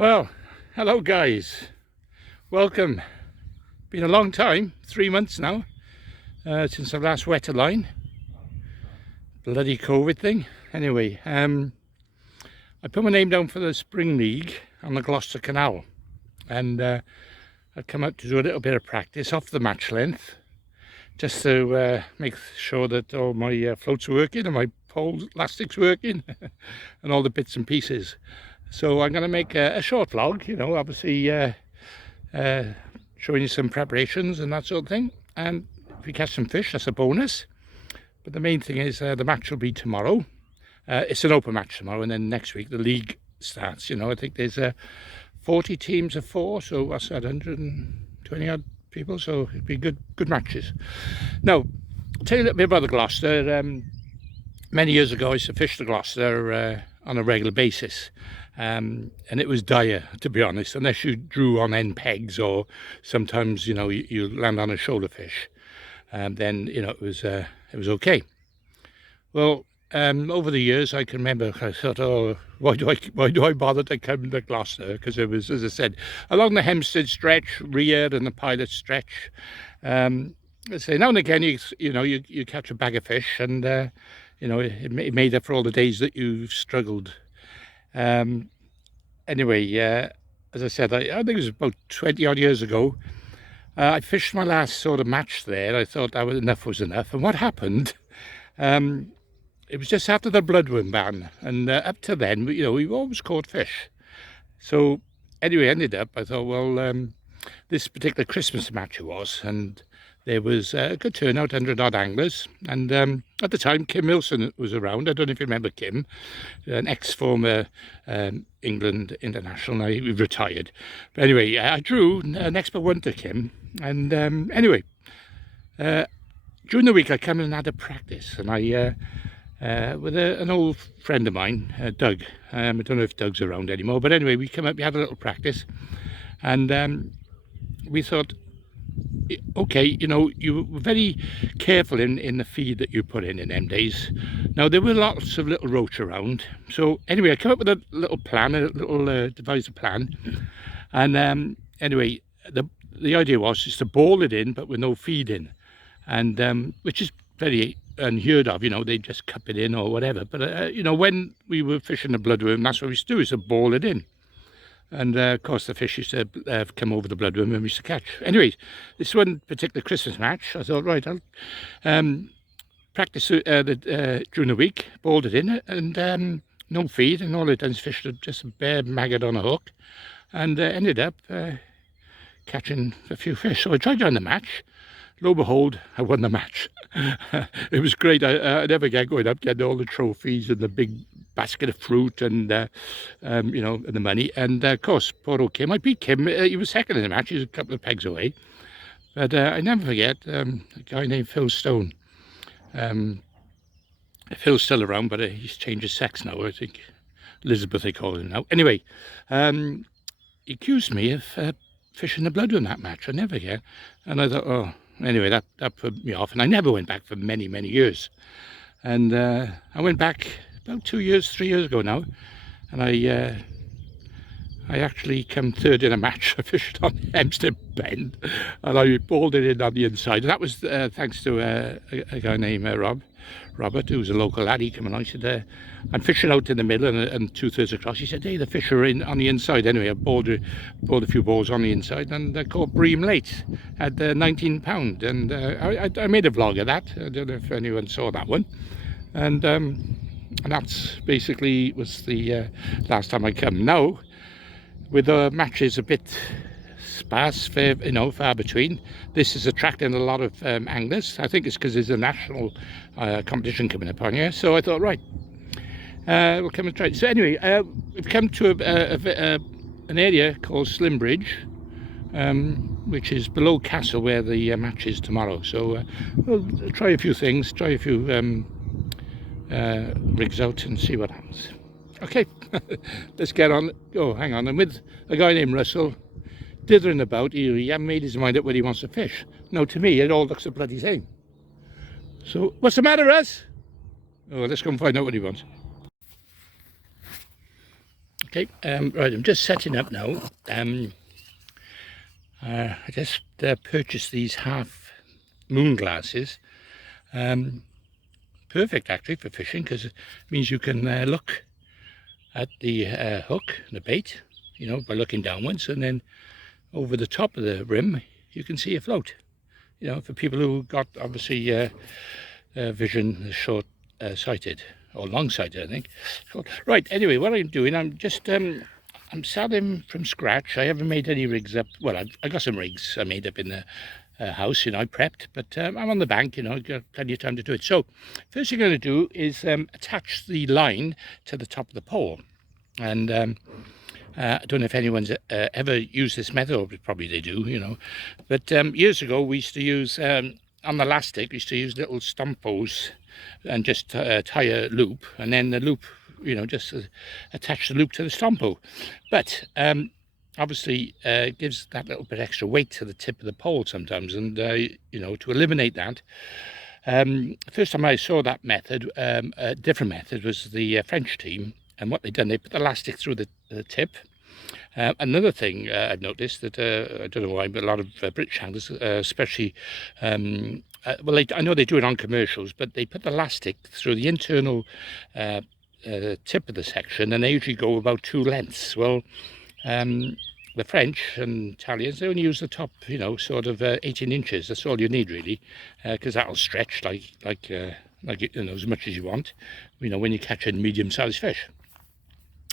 Well, hello guys, welcome. Been a long time, 3 months now, since I've last wet a line. Bloody COVID thing. Anyway, I put my name down for the Spring League on the Gloucester Canal, and I've come out to do a little bit of practice off the match length, just to make sure that all my floats are working and my pole elastics working and all the bits and pieces. So I'm going to make a short vlog, you know, obviously showing you some preparations and that sort of thing. And if we catch some fish, that's a bonus. But the main thing is the match will be tomorrow. It's an open match tomorrow, and then next week the league starts. You know, I think there's 40 teams of 4, so that's 120 odd people. So it'd be good matches. Now, I'll tell you a little bit about the Gloucester. Many years ago, I used to fish the Gloucester on a regular basis. And it was dire, to be honest, unless you drew on end pegs, or sometimes, you know, you land on a shoulder fish, then, you know, it was okay. Well, over the years, I can remember, I thought, oh, why do I bother to come to Gloucester? Because it was, as I said, along the Hempstead stretch, Rear and the Pilot stretch. So now and again, you catch a bag of fish, and you know, it made up for all the days that you've struggled. Anyway, as I said, I think it was about 20 odd years ago. I fished my last sort of match there. I thought that was enough. And what happened? It was just after the bloodworm ban, and up to then, you know, we've always caught fish. So anyway, ended up, I thought, well, this particular Christmas match it was, and there was a good turnout, 100 odd anglers, and at the time Kim Wilson was around. I don't know if you remember Kim, an ex-former England international. He retired, but anyway, I drew an expert one to Kim, and anyway, during the week I came and had a practice, and I with an old friend of mine, Doug. I don't know if Doug's around anymore, but anyway, we came up, we had a little practice, and we thought, okay, you know, you were very careful in the feed that you put in them days. Now, there were lots of little roach around. So anyway, I came up with a little plan, devised a plan. And anyway, the idea was just to ball it in, but with no feed in. And which is very unheard of, you know, they just cup it in or whatever. But, you know, when we were fishing the bloodworm, that's what we used to do, is to ball it in. And of course the fish used to come over the bloodworm and we used to catch. Anyway, this one particular Christmas match, I thought, right, I'll practice during the week, balled it in, and no feed, and all it done is fished just a bare maggot on a hook, and ended up catching a few fish. So I tried on the match. Lo and behold, I won the match. It was great. I never get going up, getting all the trophies and the big basket of fruit and, you know, and the money. And of course, poor old Kim, I beat Kim. He was second in the match. He was a couple of pegs away. But I never forget a guy named Phil Stone. Phil's still around, but he's changed his sex now. I think Elizabeth, they call him now. Anyway, he accused me of fishing the blood in that match. I never forget. And I thought, oh, anyway, that put me off, and I never went back for many years. And I went back about 3 years ago now, and I actually come third in a match. I fished on Hempstead Bend, and I balled it in on the inside. And that was thanks to a guy named Robert, who was a local lad. He came along. He said, I'm fishing out in the middle and 2/3 across. He said, hey, the fish are in on the inside. Anyway, I balled a few balls on the inside, and I caught bream late at 19 pound. And I made a vlog of that. I don't know if anyone saw that one. And that's basically was the last time I come. Now, with the matches a bit sparse, you know, far between, this is attracting a lot of anglers. I think it's because there's a national competition coming up on here. So I thought, right, we'll come and try it. So anyway, we've come to an area called Slimbridge, which is below Castle, where the match is tomorrow. So we'll try a few things, try a few rigs out and see what happens. Okay, let's get on. Oh, hang on, I'm with a guy named Russell, dithering about. He hasn't made his mind up where he wants to fish. No, to me, it all looks the bloody same. So, what's the matter, Russ? Oh, let's go and find out what he wants. Okay, right, I'm just setting up now. I just purchased these half moon glasses. Perfect actually for fishing, because it means you can look at the hook, the bait, you know, by looking downwards, and then over the top of the rim you can see a float. You know, for people who got obviously vision short sighted or long sighted, I think. Right, anyway, what I'm doing, I'm just I'm selling from scratch. I haven't made any rigs up. Well, I got some rigs I made up in the house, you know, I prepped, but I'm on the bank, you know, I've got plenty of time to do it. So first thing I'm going to do is attach the line to the top of the pole. And I don't know if anyone's ever used this method, or probably they do, you know, but years ago we used to use on the elastic, we used to use little stompos and just tie a loop, and then the loop, you know, just attach the loop to the stompo. But obviously it gives that little bit extra weight to the tip of the pole sometimes, and you know, to eliminate that, first time I saw that method, a different method, was the French team. And what they've done, they put the elastic through the tip. Another thing I've noticed that I don't know why, but a lot of British anglers, especially, well, I know they do it on commercials, but they put the elastic through the internal tip of the section, and they usually go about 2 lengths. Well, the French and Italians, they only use the top, you know, sort of 18 inches. That's all you need really, because that'll stretch like you know, as much as you want, you know, when you're catching medium-sized fish.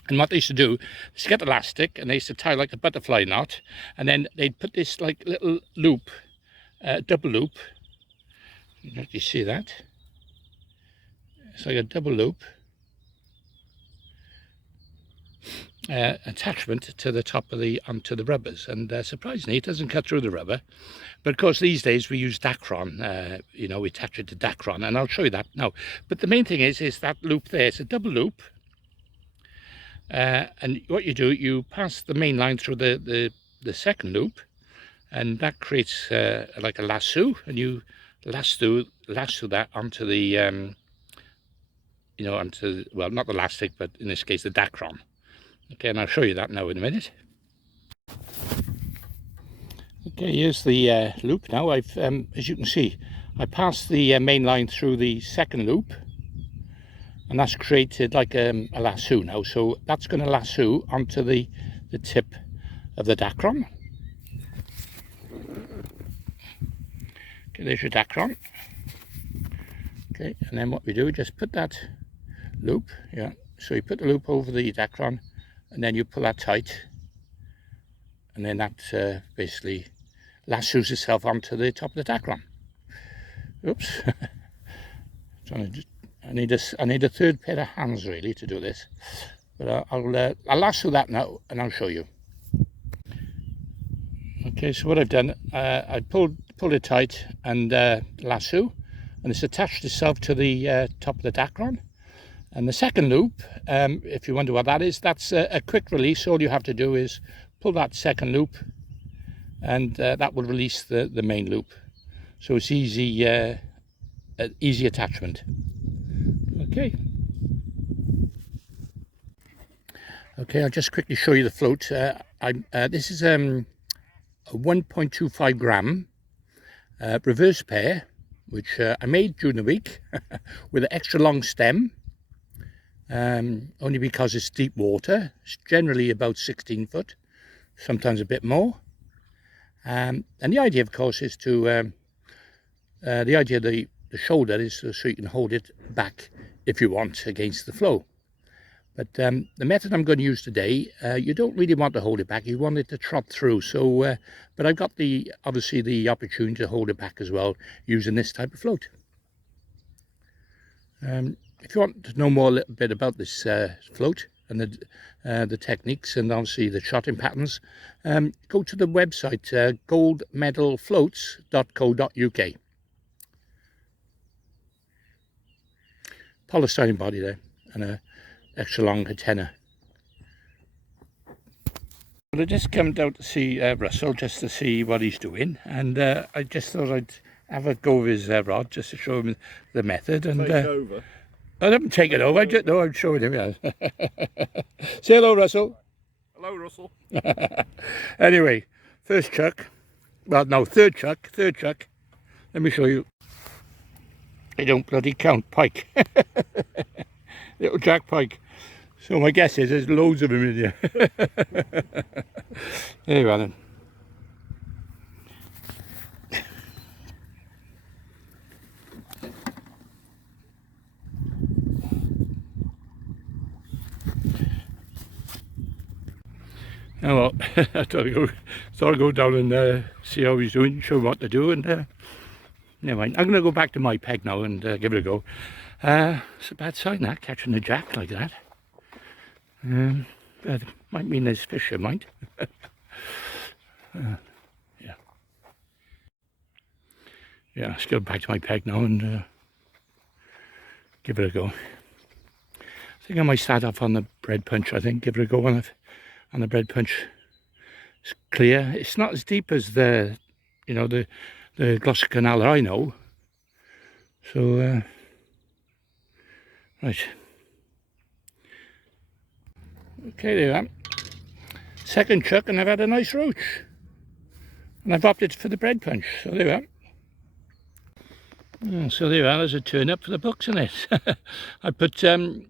And what they used to do is get the elastic, and they used to tie like a butterfly knot, and then they'd put this like little loop, double loop. You see that? It's like a double loop attachment to the top of the onto the rubbers, and surprisingly it doesn't cut through the rubber. But of course these days we use Dacron, you know, we attach it to Dacron, and I'll show you that now. But the main thing is that loop there. It's a double loop. And what you do, you pass the main line through the second loop, and that creates like a lasso, and you lasso that onto the you know, onto, well, not the elastic, but in this case the Dacron. Okay, and I'll show you that now in a minute. Okay, here's the loop now. I've as you can see, I passed the main line through the second loop, and that's created like a lasso now. So that's going to lasso onto the tip of the Dacron. Okay, there's your Dacron. Okay, and then what we do, just put that loop, yeah, so you put the loop over the Dacron, and then you pull that tight, and then that basically lassos itself onto the top of the Dacron. Oops. I need a third pair of hands really to do this, but I'll lasso that now and I'll show you. Okay, so what I've done, I pulled it tight and lasso, and it's attached itself to the top of the Dacron. And the second loop, if you wonder what that is, that's a quick release. All you have to do is pull that second loop, and that will release the main loop. So it's easy attachment. Okay. Okay, I'll just quickly show you the float. This is a 1.25 gram reverse pair, which I made during the week with an extra long stem, only because it's deep water. It's generally about 16 foot, sometimes a bit more. And the idea, of course, is to, the shoulder is so you can hold it back if you want against the flow. But the method I'm going to use today, you don't really want to hold it back, you want it to trot through. So, but I've got obviously the opportunity to hold it back as well using this type of float. If you want to know more a little bit about this float and the techniques and obviously the shotting patterns, go to the website goldmedalfloats.co.uk. Polystyrene body there and a extra long antenna. Well, I just come down to see Russell just to see what he's doing, and I just thought I'd have a go with his rod just to show him the method. And take over. I haven't taken over, I'm showing him. Yeah. Say hello, Russell. Hello, Russell. Anyway, first chuck. Well, no, third chuck. Let me show you. They don't bloody count pike. Little jack pike. So my guess is there's loads of them in here. There you are then. Oh well, I thought I'd go down and see how he's doing, show him what to do, and never mind. I'm going to go back to my peg now and give it a go. It's a bad sign that, catching a jack like that. But it might mean there's fish, it might. Yeah. Yeah, let's go back to my peg now and give it a go. I think I might start off on the bread punch, I think, give it a go on the bread punch. It's clear. It's not as deep as the Gloucester Canal that I know. So, right. Okay, there you are. Second chuck and I've had a nice roach. And I've opted for the bread punch, so there you are. So there you are, there's a turn up for the books in it. I put 2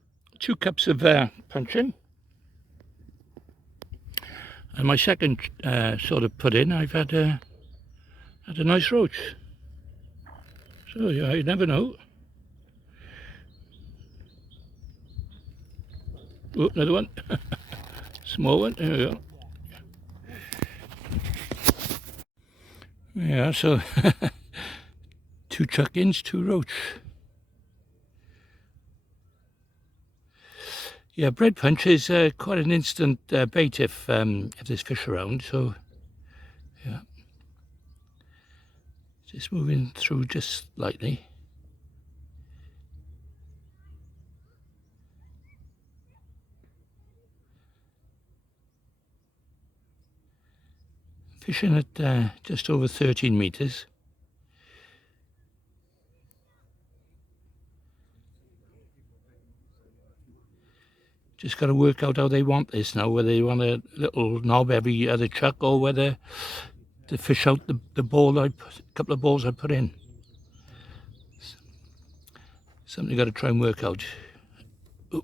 cups of punch in. And my second sort of put in, I've had a nice roach. So yeah, you never know. Oh, another one. Small one, there we go. Yeah, so 2 chuck-ins, 2 roach. Yeah, bread punch is quite an instant bait if there's fish around, so yeah. Just moving through just slightly. Fishing at just over 13 metres. Just got to work out how they want this now, whether they want a little knob every other chuck or whether to fish out the ball a couple of balls I put in. Something you got to try and work out. Ooh.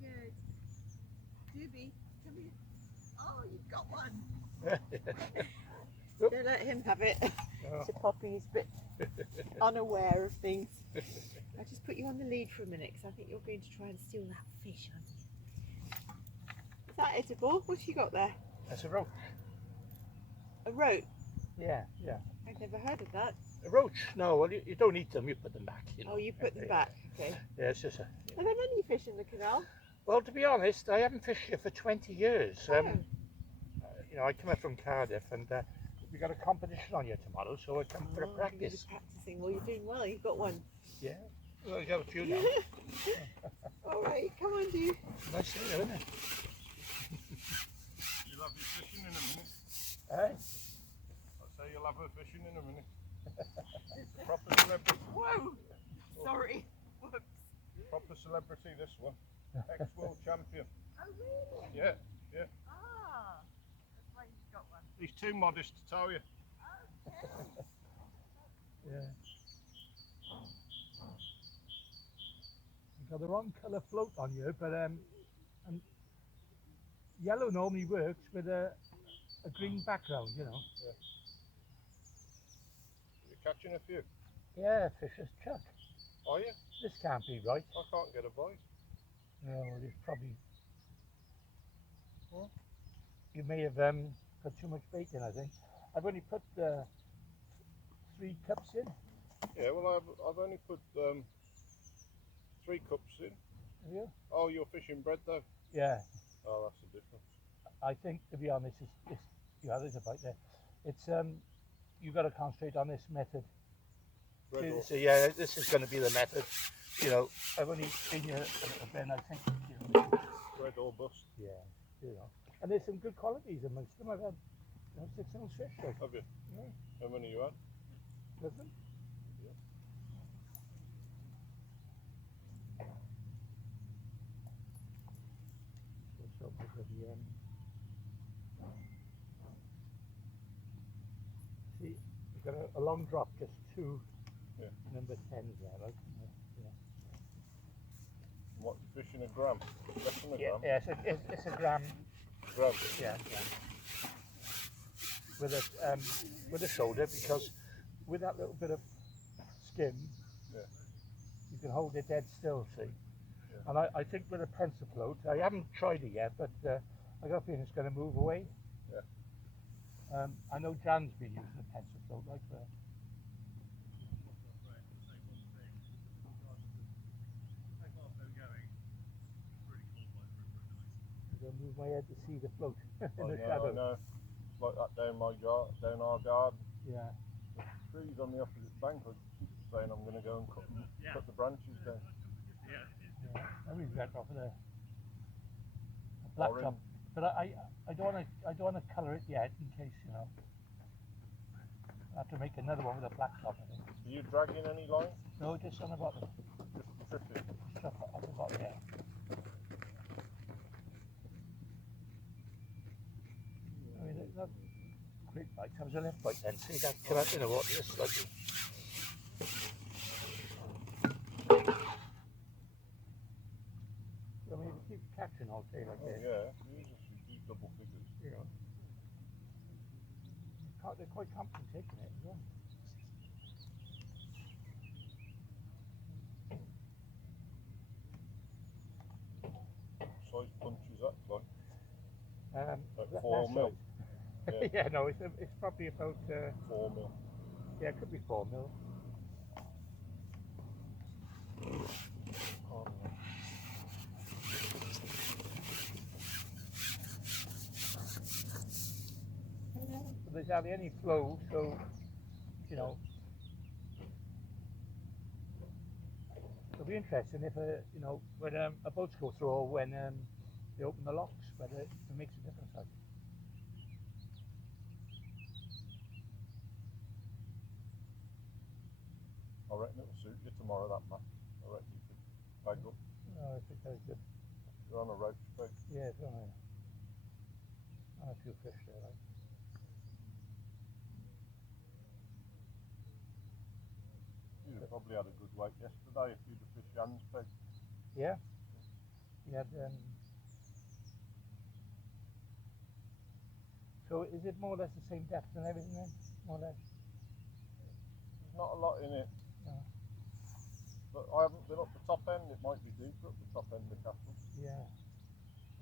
Good. Doobie, come here. Oh, you've got one. Don't let him have it. Oh. So Poppy's a bit unaware of things. I'll just put you on the lead for a minute because I think you're going to try and steal that fish, aren't you? Is that edible? What's you got there? That's a roach. A roach? Yeah, yeah. I've never heard of that. A roach? No, well, you don't eat them, you put them back. You know. Oh, you put them back, okay. Yeah, it's just a... Are there many fish in the canal? Well, to be honest, I haven't fished here for 20 years. Oh. You know, I come up from Cardiff and we got a competition on here tomorrow, so I come for a You're practice. practicing. Well, you're doing well. You've got one. Yeah, well, I got a few now. All right, come on, dude. Nice thing, isn't it? You'll have your fishing in a minute. Hey? I say you'll have her fishing in a minute. It's a proper celebrity. Whoa! Sorry. Whoops. Proper celebrity, this one. Ex-world champion. Oh, really? Yeah. Ah, that's why you've got one. He's too modest to tell you. Okay. Yeah. You've got the wrong colour float on you, but and yellow normally works with a green background, you know. You're catching a few. Yeah, fisher's chuck. Are you? This can't be right. I can't get a bite. No, it's probably... What? You may have put too much bait in, I think. I've only put 3 cups in. Yeah, well, I've only put 3 cups in. Have you? Oh, you're fishing bread though? Yeah. Oh, that's the difference. I think, to be honest, it's yeah, there's a bite there. It's you've got to concentrate on this method. Bread or... So yeah, this is going to be the method. You know, I've only been here a little bit, and I think, you know, bread or bust. yeah, you know, and there's some good qualities amongst them. I've had 6 ounce fish. So. Have you? Yeah. How many you had? Listen. Yeah. So see, you've got a long drop, just 2 number 10s there, right? Yeah. What, you fishing a gram? Less than a gram? Yeah, it's a gram. Gram? Yeah. With a shoulder, because with that little bit of skin, you can hold it dead still, see? Yeah. And I think with a pencil float, I haven't tried it yet, but I got a feeling it's going to move away. Yeah. I know Jan's been using a pencil float, like that. I'm going to move my head to see the float in the shadow. I know. It's like that down our garden. Yeah. The trees on the opposite bank, I keep saying I'm going to go and cut the branches down. Yeah. I regret off of a black top, but I don't want to colour it yet in case, you know. I have to make another one with a black top, I think. Are you dragging any line? No, just on the bottom. Just drifting. Just off the bottom, yeah. I mean, that great bite. That was a left bite then. See that come out in the water just like. I mean, if you keep catching all day like this. Yeah, usually do double figures. You know. They're quite comfortable taking it as well. Size punch is that like? Like 4 4 mil. Yeah. Yeah, no, it's probably about 4 mil. Yeah, it could be 4 mil. Oh, no. But there's hardly any flow, so you know. It'll be interesting if you know, when a boats go through or when they open the locks, whether it makes a difference. Like. I reckon it'll suit you tomorrow, that map. I reckon you could bag up. No, I think that's good. You're on a roach bag. Yeah, it's on a few fish there. Like. probably had a good wait yesterday if you'd have fished Jan's peg. Yeah. You had, so is it more or less the same depth and everything then? More or less? There's not a lot in it. No. But I haven't been up the top end. It might be deeper up the top end of the castle. Yeah.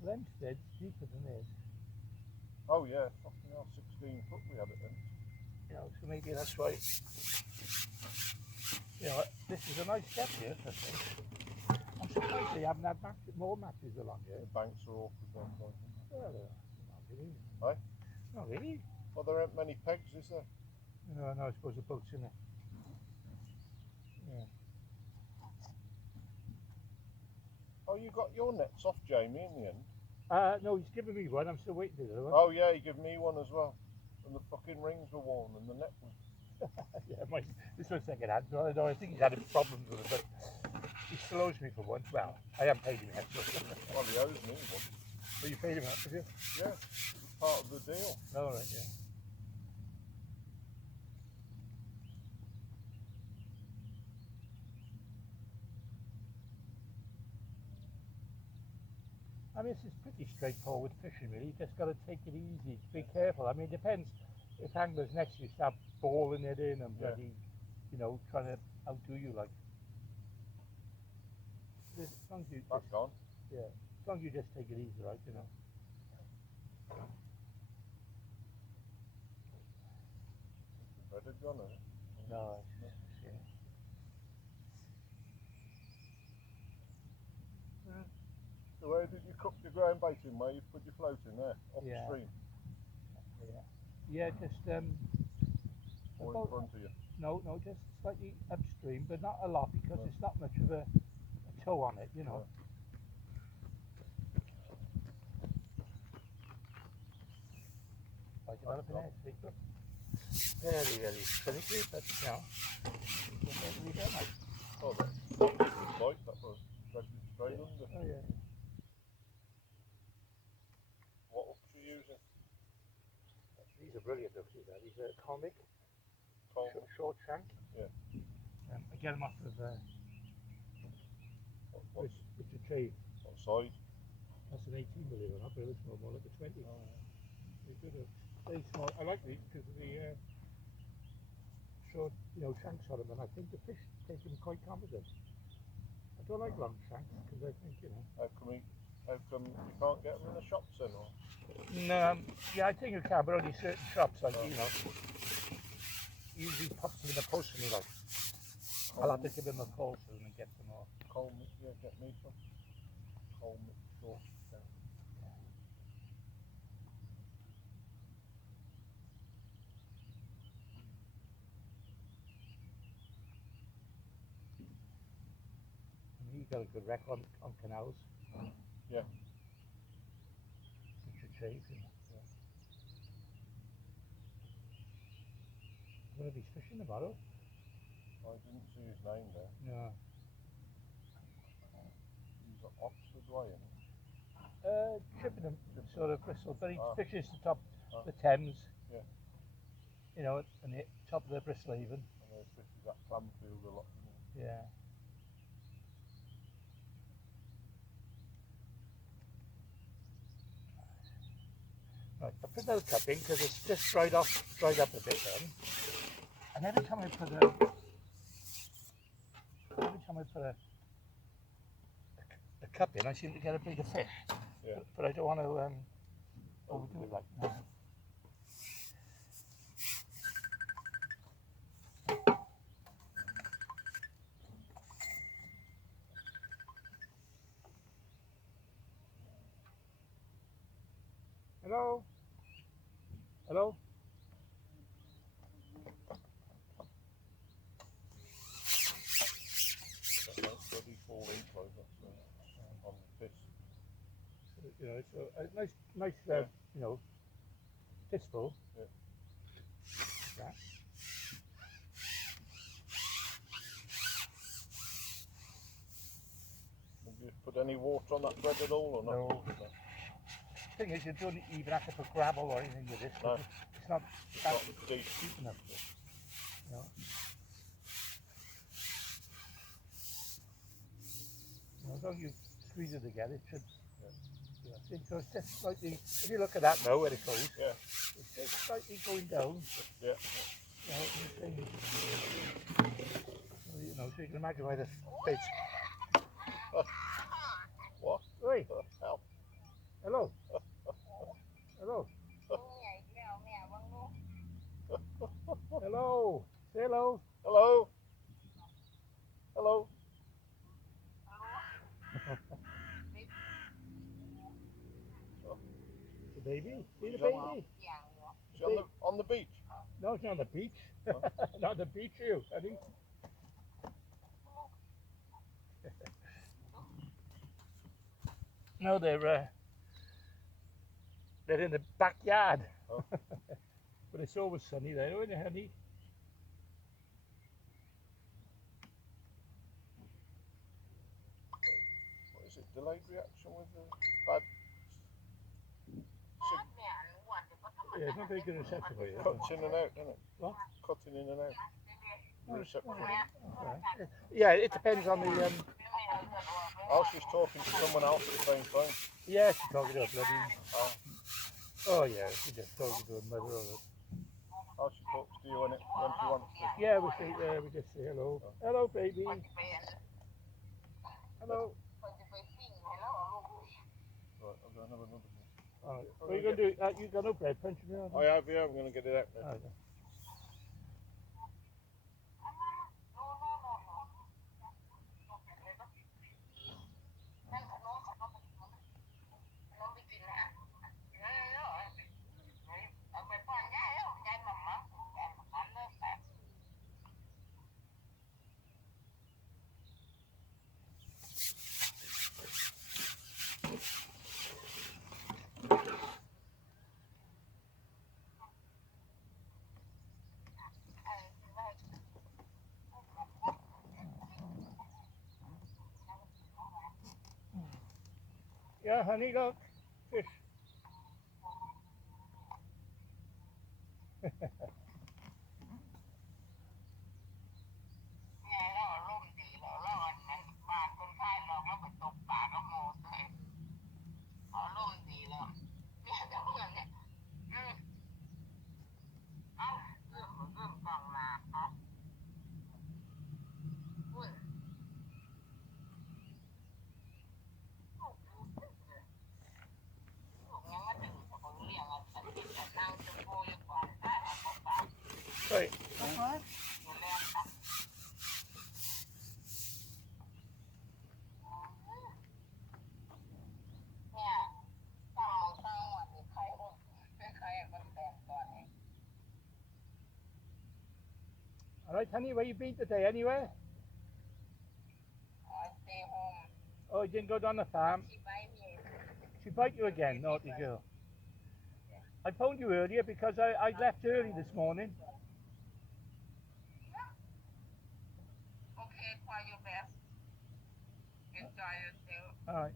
Lemstead's deeper than this. Oh yeah, fucking hell, 16 foot we had it then. You know, so maybe that's why. You know, this is a nice step here, I think. I'm surprised they haven't had more matches along here. The banks are awkward then, I think. Well, not really. Aye? Not really. Well, there aren't many pegs, is there? No, I suppose the boat's in it. Yeah. Oh, you got your nets off, Jamie, in the end? No, he's given me one. I'm still waiting for the other one. Oh yeah, he gave me one as well. And the fucking rings were worn and the net was... Yeah, this one's second hand. So I think he's had problems with it, but he still owes me for one. Well, I haven't paid him yet. So. Well, he owes me one. But you paid him up, have you? Yeah, it's part of the deal. All right, yeah. I mean, this is pretty straightforward fishing, really. You just got to take it easy. Be careful. I mean, it depends. If anglers next to you start balling it in and bloody, you know, trying to outdo you, like. As long as you That's just, gone. yeah, as long as you just take it easy, right, you know. Better gone, is it? No, yeah. So where did you cook your ground bait in? Where you put your float in there? Upstream? Yeah, just Or in about, front of you? no, just slightly upstream, but not a lot because it's not much of a toe on it, you know. By developing it, very, very finicky, but you know, we don't like. Oh, that's light, that was dragged it straight under. Oh yeah. What hooks are you using? These are brilliant hooks, these are. These are comic, Coleman? short shank. Yeah. I get them off of What Richard Tree. size? That's an 18, believe it or not, but it looks more like a 20. Oh, Very good hooks. Very small. I like these because of the short, you know, shanks on them, and I think the fish take them quite competent. I don't like long shanks because I think, you know. How come you can't get them in the shops then? Or? No, yeah, I think you can, but only certain shops, like, you know. Usually pops them in the post for me, like. I'll have to give them a call soon and get some more. Coleman, yeah, get me some. Coleman short shank. You've got a good record on canals. Yeah. Richard Chase, you know. I'm going to be fishing tomorrow. I didn't see his name there. No. He's at Oxford Way, isn't he? Chippenham, sort of Bristol, but he fishes the top, Ah. the Thames. Yeah. You know, and the top of the Bristol Haven. And he fishes at Clamfield a lot. Isn't Yeah. Right, I put another cup in because it's just dried up a bit then. And every time I put a cup in, I seem to get a bigger fish. Yeah. But I don't want to overdo it like that. Hello? Hello? That won't bloody fall in close, on the fish. You know, so a nice, Yeah. you know, fistful. Yeah. That. Have you put any water on that bread at all or not? No. Thing is, you don't even have to put gravel or anything with this. No. It's not It's that not deep. deep enough. You know. long as you squeeze it together, it should. See, so it's just slightly. If you look at that now, where it goes, it's just slightly going down. Yeah. You know, so you can imagine why the fish. What? Oi, The hell? hello. Hello. Hello. Say hello. Hello? Hello? The baby. See the Is that- baby? Is she on the beach? No, it's not on the beach. Oh. Not the beach, you. I think. No, they're in the backyard. Oh. But it's always sunny there, isn't it, honey? What is it? Delayed reaction with the bad Yeah, it's not very good reception for you. cuts in and out, doesn't it? What? Cutting in and out. Reception. Right. Yeah, it depends on the. I was just talking to someone else at the same time. Yeah, she's talking to a bloody. Oh. Oh yeah, she just talking to her mother. Or How she talks to you when she wants to. yeah, we just say hello. Hello, baby. Hello. Right, I'm going to have another one. All right. What are you going to do? You got no bread punch me on? I have, yeah, I'm going to get it out now. Oh, yeah. Yeah, honey, look, fish. Right. What? All right, honey, where you been today? Anywhere? Oh, you didn't go down the farm? She bite you again, naughty girl. I phoned you earlier because I left early this morning. All right.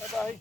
Bye-bye.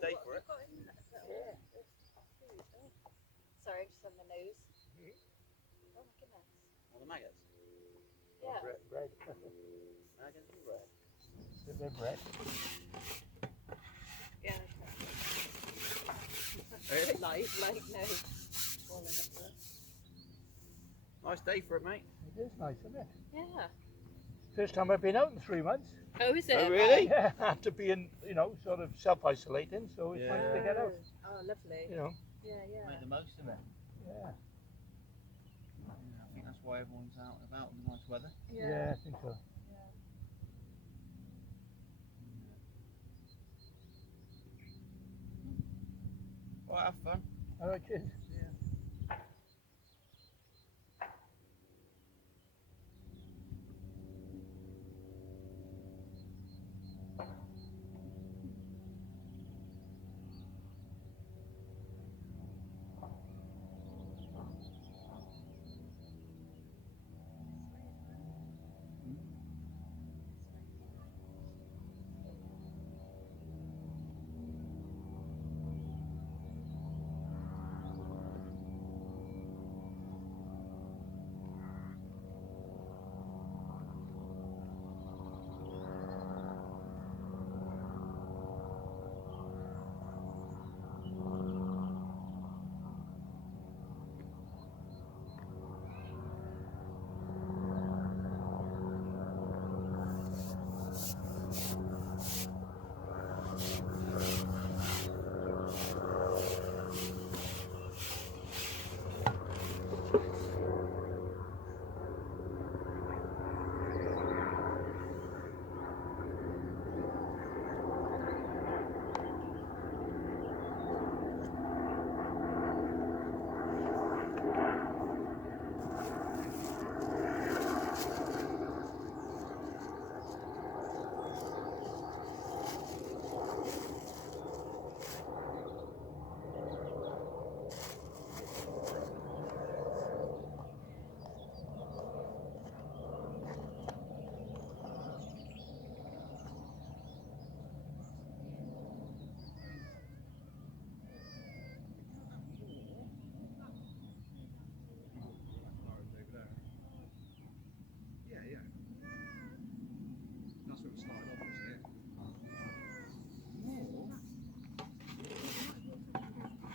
day for it. Sorry, just on my nose. Oh my goodness. All the maggots. Yeah. Red. Maggots and bread. They're red. Yeah. Really? Like no. Falling up there. Nice day for it, mate. It is nice, isn't it? Yeah. First time I've been out in 3 months. Oh, is it? Oh, really? Yeah, after being, you know, sort of self-isolating, so it's nice to get out. Oh, lovely. You know. Yeah, yeah. Make the most of it. Yeah. Yeah, I think that's why everyone's out and about in the nice weather. Yeah, I think so. Right, have fun. All right, cheers.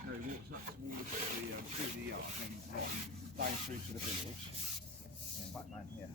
So he walks up towards through the yard and down through to the village and back down here.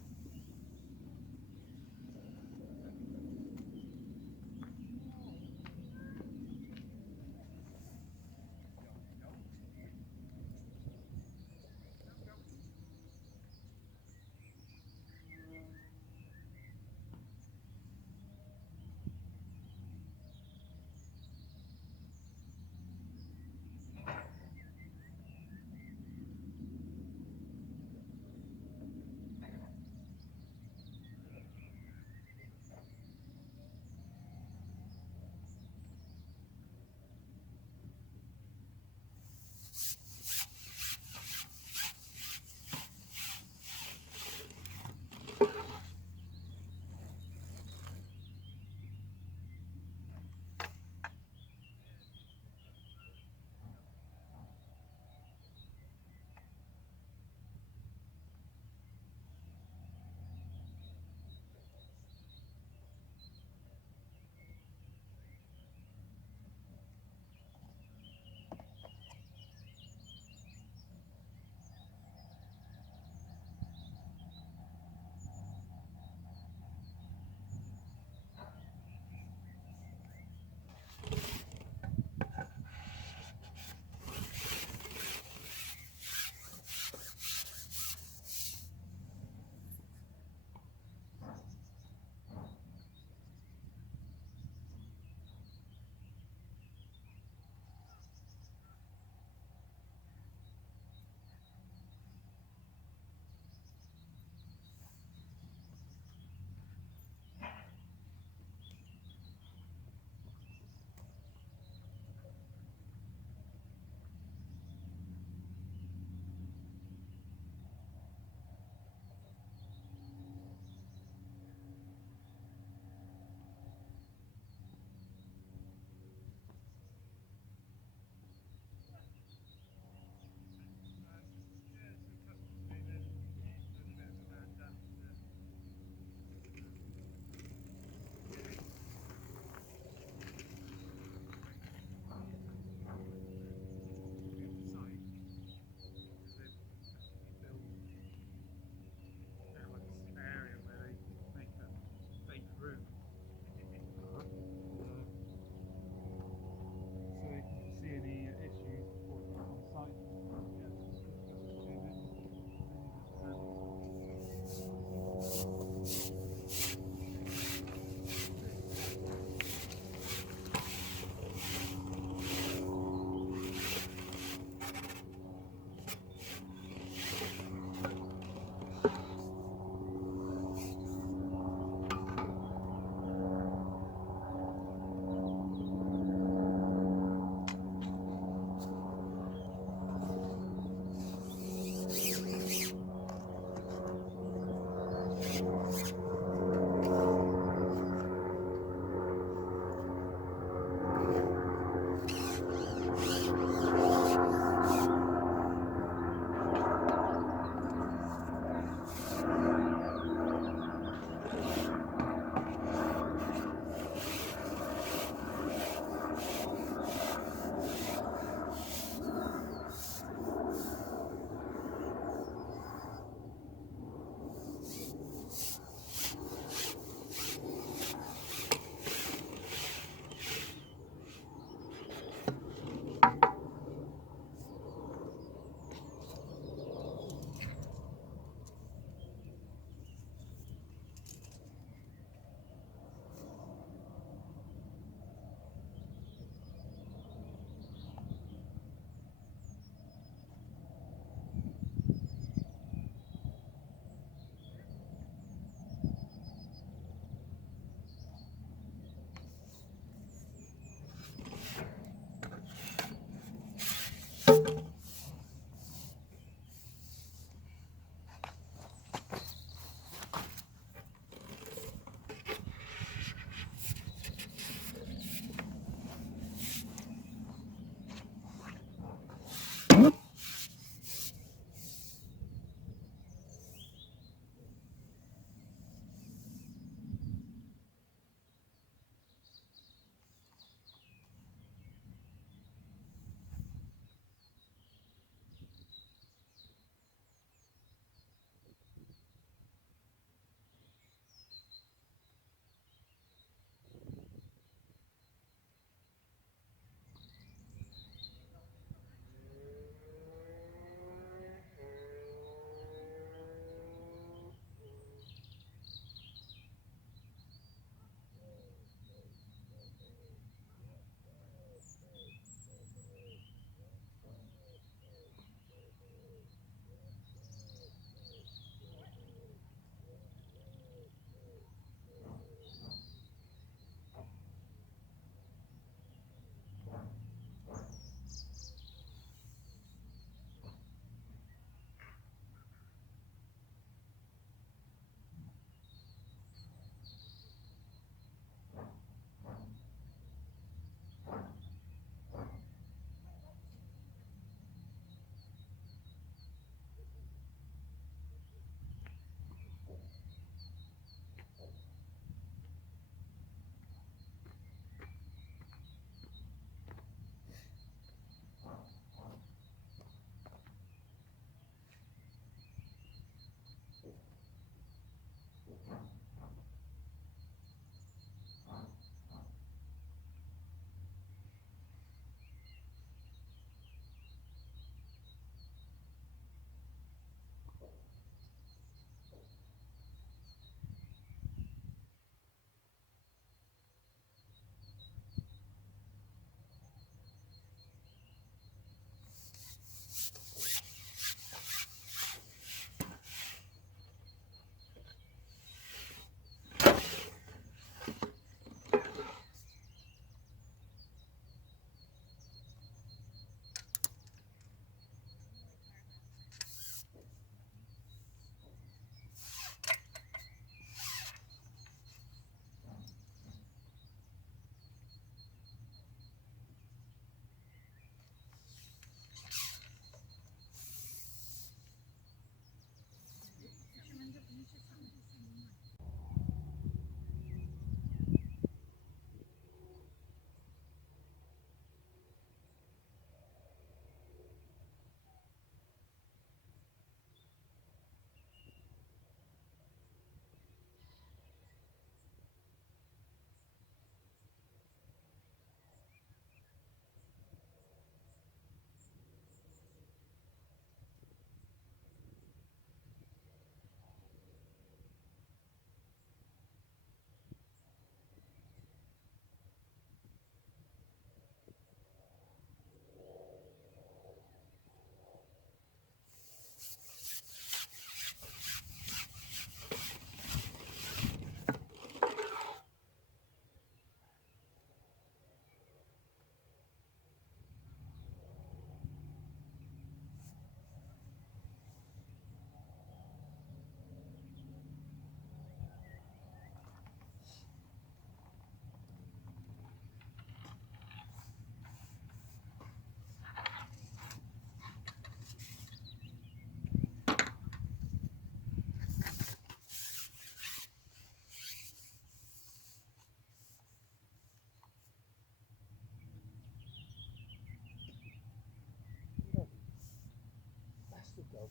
That's the dog.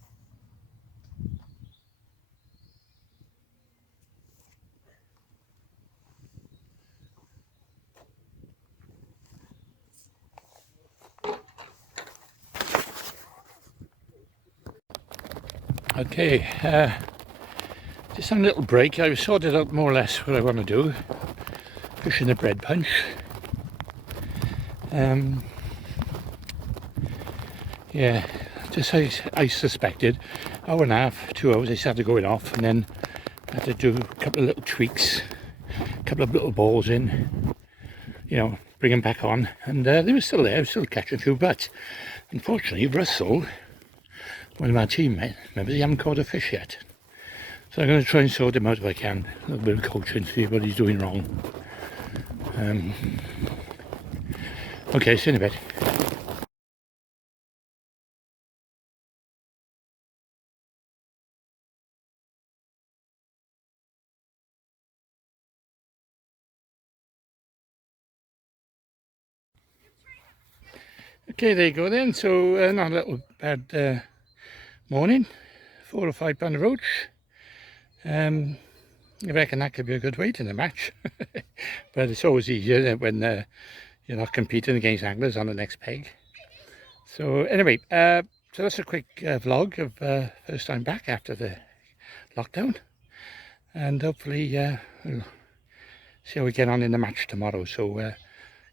Okay, just on a little break. I've sorted out more or less what I want to do. Fishing the bread punch. Yeah, just as I suspected, hour and a half, 2 hours, I started going off, and then I had to do a couple of little tweaks, a couple of little balls in, you know, bring them back on, and they were still there, I was still catching a few, but unfortunately Russell, one of our team members, he haven't caught a fish yet. So I'm going to try and sort him out if I can, a little bit of coaching, see what he's doing wrong. Okay, see you in a bit. Okay, there you go then. So not a little bad morning. 4 or 5 pound of roach. I reckon that could be a good weight in a match. But it's always easier when you're not competing against anglers on the next peg. So anyway, so that's a quick vlog of first time back after the lockdown. And hopefully we'll see how we get on in the match tomorrow. So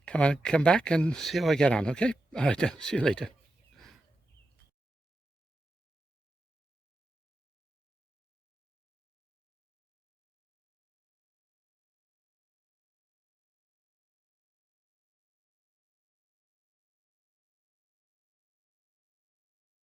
come back and see how I get on, okay? Alright, see you later.